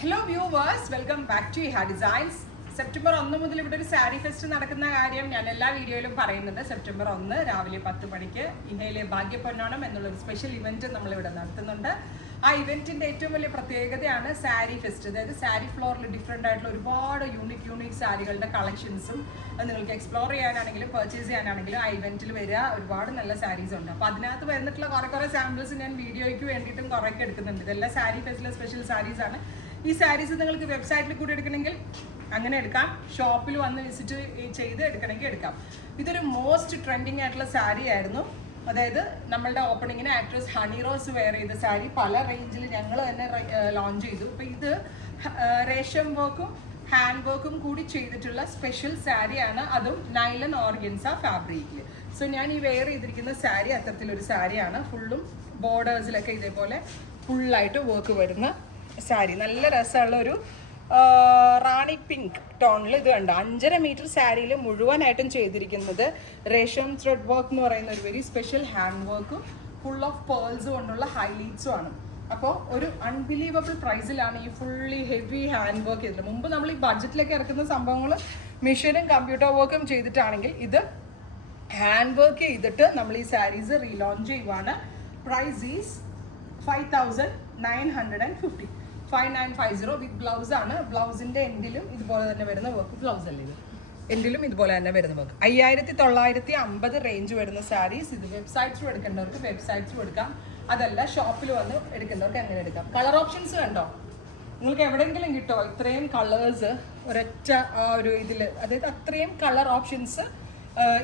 Hello viewers, welcome back to Iha designs. September 1 മുതൽ ഇവിടെ ഒരു സാരി ഫെസ്റ്റ് നടക്കുന്ന കാര്യം ഞാൻ എല്ലാ വീഡിയോയിലും പറയുന്നുണ്ട്. സെപ്റ്റംബർ 1 രാവിലെ 10 മണിക്ക് ഇഹയിലെ ഭാഗ്യപ്പൊന്നോണം എന്നുള്ളൊരു സ്പെഷ്യൽ ഇവന്റ് നമ്മളിവിടെ നടത്തുന്നുണ്ട്. ആ ഇവന്റിന്റെ ഏറ്റവും വലിയ പ്രത്യേകതയാണ് സാരി ഫെസ്റ്റ്. അതായത് സാരി ഫ്ലോറിൽ ഡിഫറെൻ്റ് ആയിട്ടുള്ള ഒരുപാട് യൂണിക് സാരികളുടെ കളക്ഷൻസും നിങ്ങൾക്ക് എക്സ്പ്ലോർ ചെയ്യാനാണെങ്കിലും പർച്ചേസ് ചെയ്യാനാണെങ്കിലും ആ ഇവന്റിൽ വരിക. ഒരുപാട് നല്ല സാരീസ് ഉണ്ട്. അപ്പോൾ അതിനകത്ത് വരുന്നിട്ടുള്ള കുറേ സാമ്പിൾസ് ഞാൻ വീഡിയോയ്ക്ക് വേണ്ടിയിട്ടും കുറേയൊക്കെ എടുക്കുന്നുണ്ട്. ഇതെല്ലാം സാരി ഫെസ്റ്റിലെ സ്പെഷ്യൽ സാരീസ് ആണ്. ഈ സാരീസ് നിങ്ങൾക്ക് വെബ്സൈറ്റിൽ കൂടി എടുക്കണമെങ്കിൽ അങ്ങനെ എടുക്കാം, ഷോപ്പിൽ വന്ന് വിസിറ്റ് ചെയ്ത് എടുക്കണമെങ്കിൽ എടുക്കാം. ഇതൊരു മോസ്റ്റ് ട്രെൻഡിങ് ആയിട്ടുള്ള സാരി ആയിരുന്നു. അതായത് നമ്മളുടെ ഓപ്പണിങ്ങിന് ആക്ട്രസ് ഹണി റോസ് വെയർ ചെയ്ത സാരി പല റേഞ്ചിൽ ഞങ്ങൾ തന്നെ ലോഞ്ച് ചെയ്തു. അപ്പോൾ ഇത് റേഷം വർക്കും ഹാൻഡ് വർക്കും കൂടി ചെയ്തിട്ടുള്ള സ്പെഷ്യൽ സാരിയാണ്, അതും നൈലൺ ഓർഗൻസ ഫാബ്രിക്കിൽ. സോ ഞാൻ ഈ വെയർ ചെയ്തിരിക്കുന്ന സാരി അത്തരത്തിലൊരു സാരിയാണ്. ഫുള്ളും ബോർഡേഴ്സിലൊക്കെ ഇതേപോലെ ഫുള്ളായിട്ട് വർക്ക് വരുന്ന സാരി. നല്ല രസമുള്ള ഒരു റാണി പിങ്ക് ടോണിൽ ഇത് കണ്ടോ. 5.5 മീറ്റർ സാരിയിൽ മുഴുവനായിട്ടും ചെയ്തിരിക്കുന്നത് റേഷം ത്രെഡ് വർക്ക് എന്ന് പറയുന്ന ഒരു വെരി സ്പെഷ്യൽ ഹാൻഡ് വർക്കും ഫുൾ ഓഫ് പേൾസ് കൊണ്ടുള്ള ഹൈലൈറ്റ്സും ആണ്. അപ്പോൾ ഒരു അൺബിലീവബിൾ പ്രൈസിലാണ് ഈ ഫുള്ളി ഹെവി ഹാൻഡ് വർക്ക് ചെയ്തിട്ട്. മുമ്പ് നമ്മൾ ഈ ബഡ്ജറ്റിലേക്ക് ഇറക്കുന്ന സംഭവങ്ങൾ മെഷീനും കമ്പ്യൂട്ടർ വർക്കും ചെയ്തിട്ടാണെങ്കിൽ ഇത് ഹാൻഡ് വർക്ക് ചെയ്തിട്ട് നമ്മൾ ഈ സാരീസ് റീലോഞ്ച് ചെയ്യുവാണ്. Price is 5,950. 5950 വിത്ത് ബ്ലൗസ് ആണ്. ബ്ലൗസിന്റെ എൻഡിലും ഇതുപോലെ തന്നെ വരുന്ന വർക്ക്. ബ്ലൗസ് അല്ലേ ഇത്, എൻഡിലും ഇതുപോലെ തന്നെ വരുന്ന വർക്ക്. 5,950 റേഞ്ച് വരുന്ന സാരീസ്. ഇത് വെബ്സൈറ്റ്സും എടുക്കേണ്ടവർക്ക് വെബ്സൈറ്റ്സും എടുക്കാം, അതല്ല ഷോപ്പിൽ വന്ന് എടുക്കേണ്ടവർക്ക് അങ്ങനെ എടുക്കാം. കളർ ഓപ്ഷൻസ് കണ്ടോ, നിങ്ങൾക്ക് എവിടെയെങ്കിലും കിട്ടോ ഇത്രയും കളേഴ്സ് ഒരൊറ്റ ആ ഒരു ഇതിൽ. അതായത് അത്രയും കളർ ഓപ്ഷൻസ്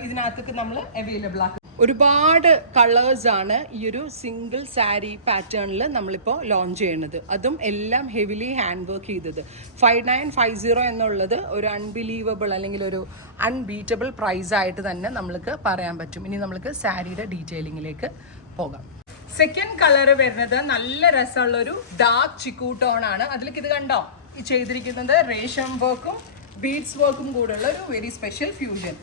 ഇതിനകത്തേക്ക് നമ്മൾ അവൈലബിൾ ആക്കും. ഒരുപാട് കളേഴ്സാണ് ഈ ഒരു സിംഗിൾ സാരി പാറ്റേണിൽ നമ്മളിപ്പോൾ ലോഞ്ച് ചെയ്യുന്നത്. അതും എല്ലാം ഹെവിലി ഹാൻഡ് വർക്ക് ചെയ്തത്. 5950 എന്നുള്ളത് ഒരു അൺബിലീവബിൾ അല്ലെങ്കിൽ ഒരു അൺബീറ്റബിൾ പ്രൈസായിട്ട് തന്നെ നമ്മൾക്ക് പറയാൻ പറ്റും. ഇനി നമ്മൾക്ക് സാരിയുടെ ഡീറ്റെയിലിങ്ങിലേക്ക് പോകാം. സെക്കൻഡ് കളർ വരുന്നത് നല്ല രസമുള്ളൊരു ഡാർക്ക് ചിക്കു ടോൺ ആണ്. അതിലേക്ക് ഇത് കണ്ടോ, ഈ ചെയ്തിരിക്കുന്നത് റേഷം വർക്കും ബീഡ്സ് വർക്കും കൂടെയുള്ള ഒരു വെരി സ്പെഷ്യൽ ഫ്യൂഷൻ.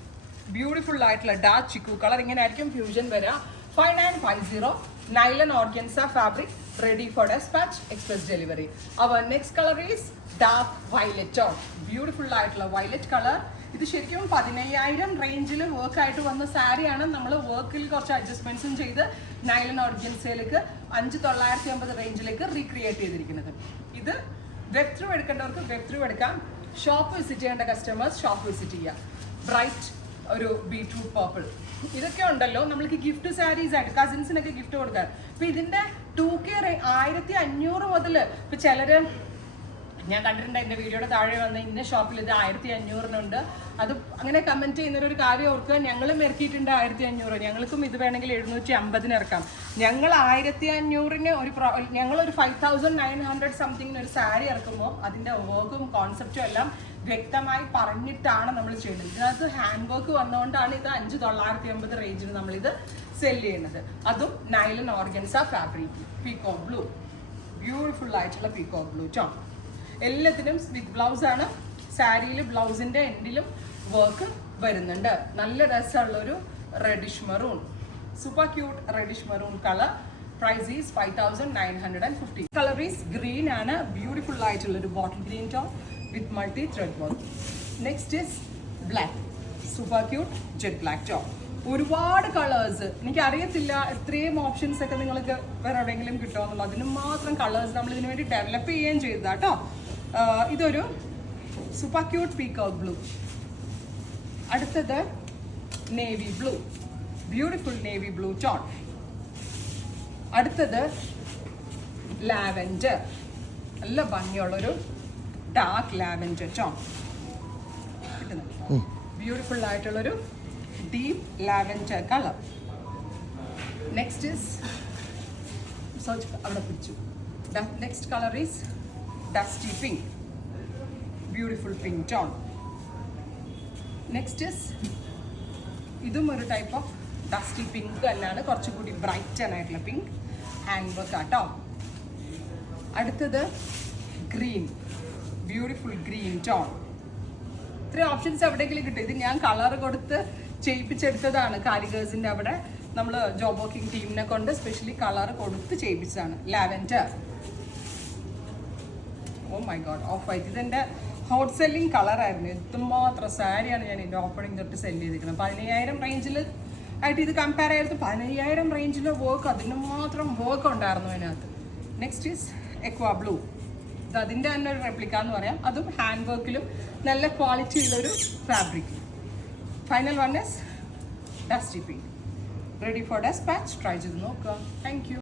ബ്യൂട്ടിഫുൾ ആയിട്ടുള്ള ഡാർക്ക് ചിക്കു കളർ. ഇങ്ങനെ ആയിരിക്കും ഫ്യൂഷൻ വരിക. 5950 nylon organza fabric, ready for dispatch, express delivery. Our next colour is dark violet. Beautiful ആയിട്ടുള്ള വയലറ്റ് കളർ. ഇത് ശരിക്കും 15,000 റേഞ്ചിൽ വർക്കായിട്ട് വന്ന സാരിയാണ്. നമ്മൾ വർക്കിൽ കുറച്ച് അഡ്ജസ്റ്റ്മെന്റ്സും ചെയ്ത് നൈലൺ ഓർഗൻസയിലേക്ക് 5,950 റേഞ്ചിലേക്ക് റീക്രിയേറ്റ് ചെയ്തിരിക്കുന്നത്. ഇത് വെബ് ത്രൂ എടുക്കേണ്ടവർക്ക് വെബ് ത്രൂ എടുക്കാം. ഷോപ്പ് വിസിറ്റ് ചെയ്യേണ്ട കസ്റ്റമേഴ്സ് ഷോപ്പ് വിസിറ്റ് ചെയ്യാം. ബ്രൈറ്റ് ഒരു ബീട്രൂട്ട് പർപ്പിൾ ഇതൊക്കെ ഉണ്ടല്ലോ നമ്മൾക്ക് ഗിഫ്റ്റ് സാരീസ് ആയിട്ട് കസിൻസിനൊക്കെ ഗിഫ്റ്റ് കൊടുക്കാൻ. ഇപ്പം ഇതിൻ്റെ 2K 1,500 മുതൽ ഇപ്പം ചിലർ ഞാൻ കണ്ടിട്ടുണ്ട് എൻ്റെ വീഡിയോയുടെ താഴെ വന്ന് ഇന്ന ഷോപ്പിൽ ഇത് 1,500 അത് അങ്ങനെ കമൻറ്റ് ചെയ്യുന്നൊരു കാര്യം ഓർക്കുക. ഞങ്ങളും ഇറക്കിയിട്ടുണ്ട് 1,500. ഞങ്ങൾക്കും ഇത് വേണമെങ്കിൽ 750 ഇറക്കാം. ഞങ്ങൾ 1,500 ഞങ്ങളൊരു 5,900 സംതിങ്ങിന് ഒരു സാരി ഇറക്കുമ്പോൾ അതിൻ്റെ വർക്കും കോൺസെപ്റ്റും എല്ലാം വ്യക്തമായി പറഞ്ഞിട്ടാണ് നമ്മൾ ചെയ്യുന്നത്. ഇതിനകത്ത് ഹാൻഡ് വർക്ക് വന്നുകൊണ്ടാണ് ഇത് 5,950 റേഞ്ചിൽ നമ്മളിത് സെല് ചെയ്യുന്നത്. അതും nylon organza fabric. Peacock blue, beautiful ആയിട്ടുള്ള പീകോക്ക് ബ്ലൂ ടോൺ. എല്ലാത്തിനും വിത്ത് ബ്ലൗസ് ആണ്. സാരിയിൽ ബ്ലൗസിന്റെ എൻഡിലും വർക്ക് വരുന്നുണ്ട്. നല്ല രസമുള്ളൊരു reddish maroon, super cute reddish maroon colour. Price is 5,950. Colour is green ആണ്. ബ്യൂട്ടിഫുൾ ആയിട്ടുള്ളൊരു bottle green tone with multi thread work. Next is black, super cute jet black tone. ഒരുപാട് colours. എനിക്കറിയത്തില്ല ഇത്രയും ഓപ്ഷൻസ് ഒക്കെ നിങ്ങൾക്ക് വേറെ എവിടെയെങ്കിലും കിട്ടുമെന്നുള്ളൂ. അതിന് മാത്രം കളേഴ്സ് നമ്മൾ ഇതിനു വേണ്ടി ഡെവലപ്പ് ചെയ്യുകയും ചെയ്തതാട്ടോ. ഇതൊരു സൂപ്പർ ക്യൂട്ട് പീകോക്ക് ബ്ലൂ. അടുത്തത് navy blue, beautiful navy blue tone. അടുത്തത് ലാവൻഡർ, നല്ല ഭംഗിയുള്ളൊരു ഡാർക്ക് ലാവൻഡർ ടോൺ. ബ്യൂട്ടിഫുൾ ആയിട്ടുള്ളൊരു deep lavender colour. Next is അവിടെ പിടിച്ചു. Next colour is dusty pink, beautiful pink tone. Next is ഇതും ഒരു ടൈപ്പ് ഓഫ് ഡസ്റ്റി പിങ്ക് തന്നെയാണ്, കുറച്ചുകൂടി ബ്രൈറ്റൻ ആയിട്ടുള്ള പിങ്ക്. ഹാൻഡ് വർക്ക് ആട്ടോ. അടുത്തത് ഗ്രീൻ, ബ്യൂട്ടിഫുൾ ഗ്രീൻ ടോൺ. ഇത്രയും ഓപ്ഷൻസ് എവിടെയെങ്കിലും കിട്ടും. ഇത് ഞാൻ കളർ കൊടുത്ത് ചെയ്യിപ്പിച്ചെടുത്തതാണ്. കാരിഗേഴ്സിൻ്റെ അവിടെ നമ്മൾ ജോബ് വർക്കിംഗ് ടീമിനെ കൊണ്ട് സ്പെഷ്യലി കളർ കൊടുത്ത് ചെയ്യിപ്പിച്ചതാണ്. Lavender, my god, off white. ഇതെൻ്റെ ഹോട്ട് സെല്ലിങ് കളറായിരുന്നു. എന്തുമാത്രം സാരിയാണ് ഞാൻ എൻ്റെ ഓപ്പണിംഗ് തൊട്ട് സെല്ല് ചെയ്തിരിക്കുന്നത്. 15,000 റേഞ്ചിൽ ആയിട്ട് ഇത് കമ്പയർ ചെയ്ത് 15,000 റേഞ്ചിലെ വർക്ക്, അതിന് മാത്രം വർക്ക് ഉണ്ടായിരുന്നു അതിനകത്ത്. Next is aqua blue. ഇത് അതിൻ്റെ തന്നെ ഒരു റെപ്ലിക്ക എന്ന് പറയാം. അതും ഹാൻഡ് വർക്കിലും നല്ല ക്വാളിറ്റി ഉള്ളൊരു fabric. Final one is dusty pink. Ready for dispatch. Try ചെയ്ത് നോക്കുക. Thank U.